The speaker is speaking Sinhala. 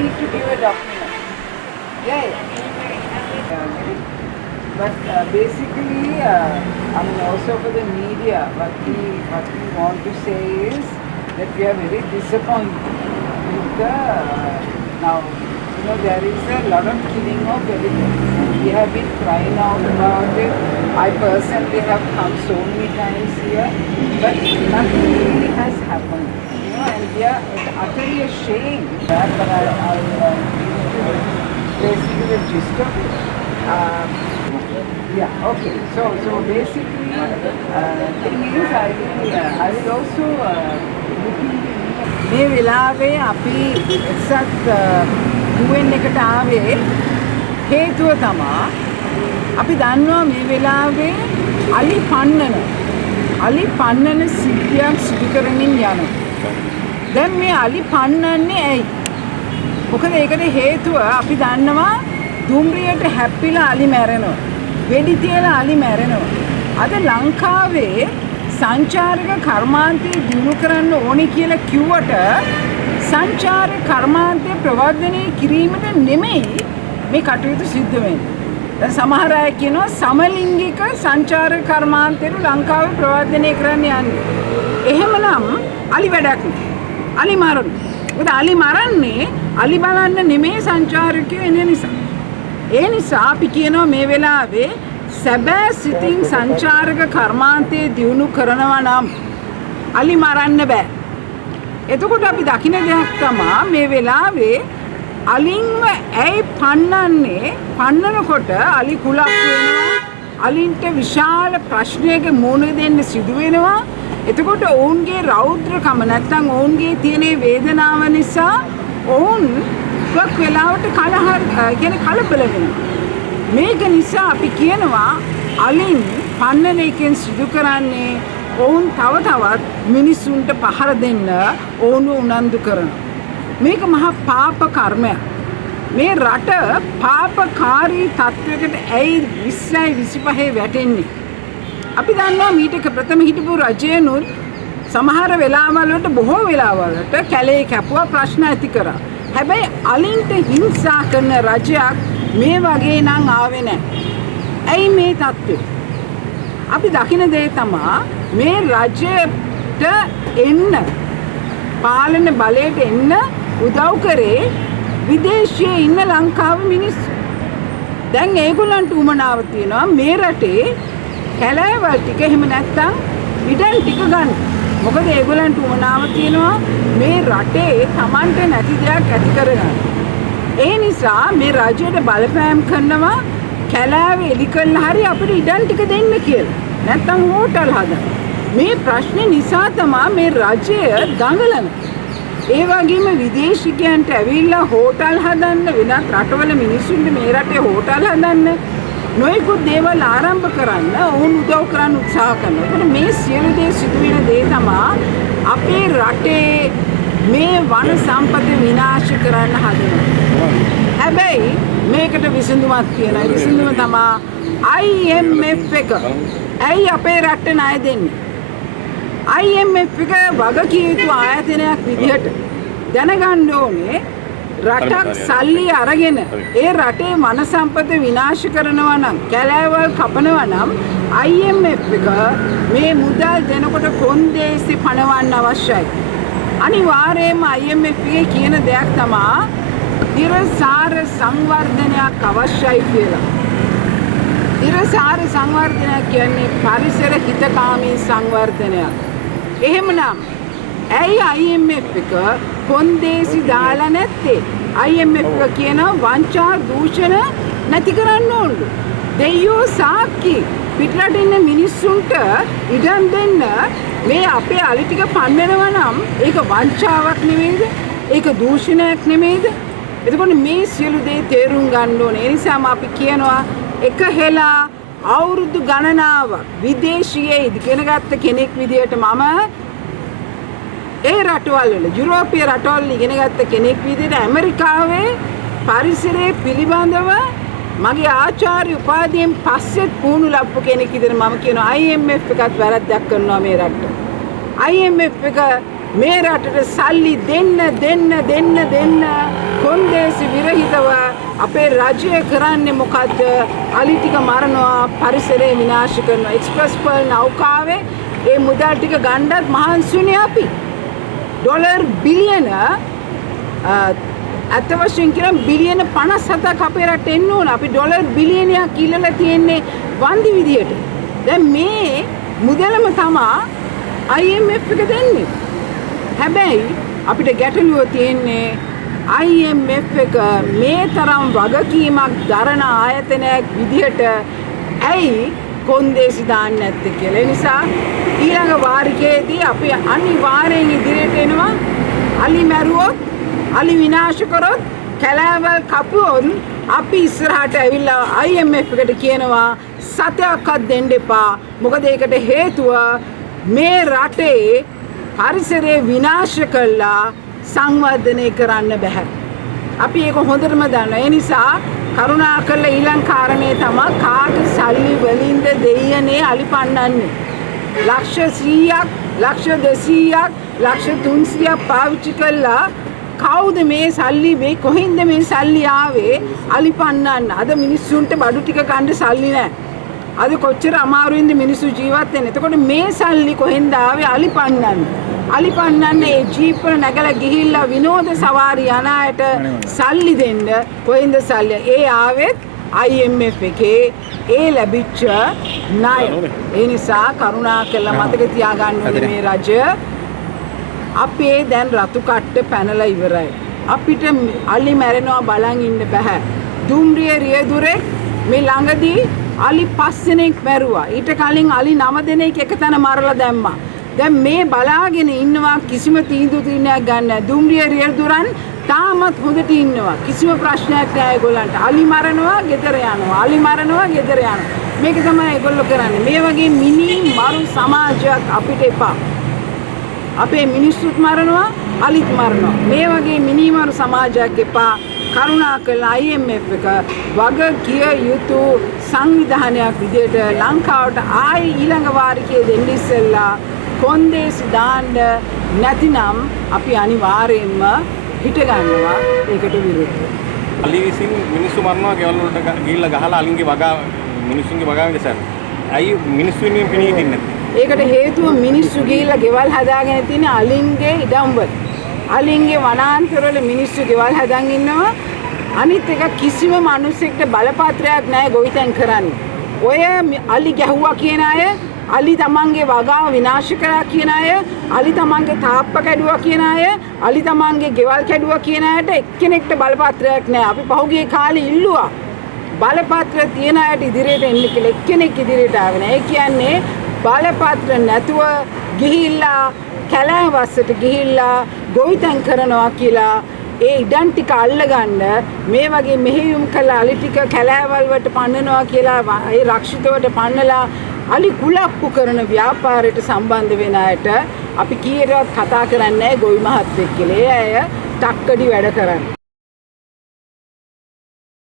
need to give a document. Yeah. But basically, I mean, also for the media, what we want to say is that we are very disappointed with the now. You know, there is a lot of killing of elephants. We have been crying out about it. I personally have come so many times here, but nothing really has happened. You know, and we are utterly ashamed. But I'll basically the gist of it. Yeah, okay. So basically, thing is, I will also look into මේ වෙලාවේ අපි එක්සත් UN එකට ආවේ හේතුව තමයි අපි දන්නවා මේ වෙලාවේ අලි පන්නන සිද්ධියක් සිදු කරමින් යනවා. දැන් මේ අලි පන්නන්නේ ඇයි? මොකද ඒකට හේතුව අපි දන්නවා දුම්රියට හැප්පිලා අලි මැරෙනවා. වෙඩි තියලා අලි මැරෙනවා. අද ලංකාවේ සංචාරක කර්මාන්තය දිනු කරන්න ඕනේ කියලා කිව්වට සංචාරක කර්මාන්තය ප්‍රවර්ධනය කිරීමට නෙමෙයි මේ කටයුතු සිද්ධ වෙන්නේ. දැන් සමහර අය කියනවා සමලිංගික සංචාරක කර්මාන්තයට ලංකාවේ ප්‍රවර්ධනය කරන්න යන්නේ. එහෙමනම් අලි වැඩක් නෑ. අලි මරන. මොකද අලි මරන්නේ අලි බලන්න නෙමෙයි සංචාරකයෝ එන නිසා. ඒ නිසා අපි කියනවා මේ වෙලාවේ සැබෑ සිතින් සංචාරක කර්මාන්තය දියුණු කරනවා නම් අලි මරන්න බෑ. එතකොට අපි දකින දෙයක් තමයි මේ වෙලාවේ අලින්ව ඇයි පන්නනකොට අලි කුලක් වෙනවා. අලින්ට විශාල ප්‍රශ්නයක මුහුණ දෙන්න සිදු වෙනවා. එතකොට ඔවුන්ගේ රෞද්‍රකම නැත්නම් ඔවුන්ගේ තියෙන වේදනාව නිසා ඔවුන් වක් වෙලාවට කලබල වෙනවා. මේක නිසා අපි කියනවා අලින් පන්නන එකෙන් සිදු කරන්නේ ඔවුන් තවත් මිනිසුන්ට පහර දෙන්න ඔවුන්ව උනන්දු කරනවා. මේක මහා පාප කර්මයක්. මේ රට පාපකාරී තත්වයකට ඇයි 2025 වැටෙන්නේ? අපි දන්නවා මීට ප්‍රථම හිටපු රජයනුත් සමහර වෙලාවල් වලට බොහෝ වෙලාවල් වලට කැලේ කැපුවා ප්‍රශ්න ඇති කරා. හැබැයි අලින්ට හිංසා කරන රජයක් මේ වගේ නම් ආවේ නැහැ. ඇයි මේ තත්ත්වය? අපි දකින දේ තමයි මේ රජයට එන්න පාලන බලයට එන්න උදව් කරේ විදේශයේ ඉන්න ලංකාවේ මිනිස්සු. දැන් ඒගොල්ලන්ට උමනාව තියෙනවා මේ රටේ කැලෑවල් ටික එහෙම නැත්තම් ඉඩම් ටික ගන්න. මොකද ඒගොල්ලන්ට උමනාව තියෙනවා මේ රටේ Tamante නැති දෙයක් ඇති කරගන්න. ඒ නිසා මේ රජයට බලපෑම් කරනවා කැලෑව එලි කළා හරි අපිට ඉඩම් ටික දෙන්න කියලා. නැත්තම් හෝටල් හදන්න. මේ ප්‍රශ්නේ නිසා තමයි මේ රජය දඟලන. ඒ වගේම විදේශිකයන්ට ඇවිල්ලා හෝටල් හදන්න වෙනත් රටවල මිනිස්සුන්ට මේ රටේ හෝටල් හදන්න නොයෙකුත් දේවල් ආරම්භ කරන්න ඔවුන් උදව් කරන්න උත්සාහ කරනවා. ඒකට මේ සියලු දේ සිදුවෙන දේ තමයි අපේ රටේ මේ වන සම්පත විනාශ කරන්න හදනවා. හැබැයි මේකට විසඳුමක් තියෙනවා. විසඳුම තමයි IMF එක. ඇයි අපේ රටට ණය දෙන්නේ? IMF එක වගකිය යුතු ආයතනයක් විදිහට දැනගන්න ඕනේ රටක් සල්ලි අරගෙන ඒ රටේ වන සම්පත විනාශ කරනවා නම් කැලෑවල් කපනවා නම් IMF එක මේ මුදල් දෙනකොට කොන්දේසි පනවන්න අවශ්‍යයි. අනිවාර්යයෙන්ම IMF එකේ කියන දෙයක් තමයි ඉරසාර සංවර්ධනයක් අවශ්‍යයි කියලා. ඉරසාර සංවර්ධනයක් කියන්නේ පරිසර හිතකාමී සංවර්ධනයක්. එහෙමනම් ඇයි IMF එක කොන්දේසි දාලා නැත්තේ? IMF එක කියන වංචා දූෂණ නැති කරන්න ඕනලු. දෙයියෝ සාක්කි පිටරට ඉන්න මිනිස්සුන්ට ඉඩම් දෙන්න මේ අපේ අලි ටික පන්නනවා නම් ඒක වංචාවක් නෙමෙයිද? ඒක දූෂණයක් නෙමෙයිද? එතකොට මේ සියලු දේ තේරුම් ගන්න ඕනේ. ඒ නිසාම අපි කියනවා එක හෙලා අවුරුදු ගණනාවක් විදේශීය ඉගෙන ගත්ත කෙනෙක් විදියට මම ඒ රටවල් වල යුරෝපීය රටවල් ඉගෙන ගත්ත කෙනෙක් විදියට ඇමරිකාවේ පරිසරය පිළිබඳව මගේ ආචාර්ය උපාධියෙන් පස්සෙත් පුහුණු ලැබපු කෙනෙක් විදියට මම කියනවා IMF එකත් වැරද්දක් කරනවා මේ රටට. IMF එක මේ රටට සල්ලි දෙන්න කොන්දේසි විරහිතව අපේ රජය කරන්නේ මොකද්ද? අලි ටික මරනවා, පරිසරය විනාශ කරනවා. එක්ස්ප්‍රස් පර්ල් නෞකාවේ ඒ මුදල් ටික ගන්නත් මහන්සිුනේ අපි. ඩොලර් බිලියන අත වශයෙන් කියන බිලියන 57ක් අපේ රට එන්න ඕන. අපි ඩොලර් බිලියනයක් ඉල්ලලා තියෙන්නේ වන්දි විදියට. දැන් මේ මුදලම තමයි IMF එක දෙන්නේ. හැබැයි අපිට ගැටලුව තියෙන්නේ IMF එක මේ තරම් වගකීමක් දරන ආයතනයක් විදිහට ඇයි කොන්දේසි දාන්නේ නැත්තේ කියලා. ඒ නිසා ඊළඟ වාරිකයේදී අපි අනිවාර්යෙන් ඉදිරියට එනවා. අලි මැරුවොත්, අලි විනාශ කරොත්, කැලෑවල් කපුවොත් අපි ඉස්සරහට ඇවිල්ලා IMF එකට කියනවා සතයක්වත් දෙන්න එපා. මොකද ඒකට හේතුව මේ රටේ පරිසරය විනාශ කළා සංවර්ධනය කරන්න බෑ. අපි ඒක හොඳටම දන්නවා. ඒ නිසා කරුණාකරලා ඊළඟ කාරණේ තමයි කාගේ සල්ලි වලින්ද දෙයියනේ අලි පන්නන්නේ. ලක්ෂ 100ක්, ලක්ෂ 200ක්, ලක්ෂ 300ක් පාවිච්චි කළා. කවුද මේ සල්ලි මේ කොහෙන්ද මේ සල්ලි ආවේ අලි පන්නන්න? අද මිනිස්සුන්ට බඩු ටික ගන්න සල්ලි නැහැ. අද කොච්චර අමාරුවෙන්ද මිනිස්සු ජීවත් වෙන්නේ. එතකොට මේ සල්ලි කොහෙන්ද ආවේ අලි පන්නන්න? අලි පන්නන්න ඒ ජීප් වල නැගලා ගිහිල්ලා විනෝද සවාරි යන අයට සල්ලි දෙන්න කොහෙන්ද සල්ලි? ඒ ආවෙත් IMF එකේ ඒ ලැබිච්ච ණය. ඒ නිසා කරුණාකරලා මතක තියාගන්න ඕනේ මේ රජය අපේ දැන් රතු කට්ට පැනලා ඉවරයි. අපිට අලි මැරෙනවා බලන් ඉන්න බෑ. දුම්රිය රියදුරේ මේ ළඟදී අලි 5 දෙනෙක් මැරුවා. ඊට කලින් අලි 9 දෙනෙක් එකතැන මරලා දැම්මා. දැන් මේ බලාගෙන ඉන්නවා කිසිම තීන්දුව తీරණයක් ගන්න නැහැ. දුම්රිය රියදුරන් තාමත් හොඳට ඉන්නවා. කිසිම ප්‍රශ්නයක් නැහැ ඒගොල්ලන්ට. අලි මරනවා, ගෙදර යනවා. අලි මරනවා, ගෙදර යනවා. මේක තමයි ඒගොල්ලෝ කරන්නේ. මේ වගේ මිනි මරු සමාජයක් අපිට එපා. අපේ මිනිස්සුත් මරනවා, අලිත් මරනවා. මේ වගේ මිනිමරු සමාජයක් එපා. කරුණාකරලා IMF එක වග කිය යුතු සංවිධානයක් විදිහට ලංකාවට ආයි ඊළඟ වාරිකයේ දෙන්න ඉස්සෙල්ලා කොන්දේසි දාන්න නැතිනම් අපි අනිවාර්යයෙන්ම හිට ගන්නවා ඒකට විරුද්ධව. අලි විසින් මිනිස්සු මරනවා ගෙවල් වලට ගිහිල්ලා ගහලා අලින්ගේ වගා මිනිස්සුන්ගේ වගාවෙන් ඉස්සර. ඇයි මිනිස්සු වෙනුවෙන් පිණී හිටින්නේ නැත්තේ? ඒකට හේතුව මිනිස්සු ගිහිල්ලා ගෙවල් හදාගෙන තියෙන අලින්ගේ ඉඩම්වල. අලින්ගේ වනාන්තරවල මිනිස්සු ගෙවල් හදන් ඉන්නවා. අනිත් එක කිසිම මිනිසෙක්ට බලපත්‍රයක් නැහැ ගොවිතැන් කරන්න. ඔය අලි ගැහුවා කියන අය, අලි තමන්ගේ වගාව විනාශ කරා කියන අය, අලි තමන්ගේ තාප්ප කැඩුවා කියන අය, අලි තමන්ගේ ගෙවල් කැඩුවා කියන අයට එක්කෙනෙක්ට බලපත්‍රයක් නැහැ. අපි පහුගිය කාලේ ඉල්ලුවා බලපත්‍ර තියන අයට ඉදිරියට එන්න කියලා. එක්කෙනෙක් ඉදිරියට ආවේ නැහැ. ඒ කියන්නේ බලපත්‍ර නැතුව ගිහිල්ලා කැලෑවස්සට ගිහිල්ලා ගොවිතැන් කරනවා කියලා ඒ ඉඩම් ටික අල්ලගන්න මේ වගේ මෙහෙයුම් කළ අලි ටික කැලෑවල් වලට පන්නනවා කියලා ඒ රක්ෂිතවට පන්නලා අලි කුලප්පු කරන ව්‍යාපාරයට සම්බන්ධ වෙන අයට අපි කීයටවත් කතා කරන්නේ නැහැ ගොවි මහත්තයෙක් කියලා. ඒ අය ටක්කඩි වැඩ කරන්නේ.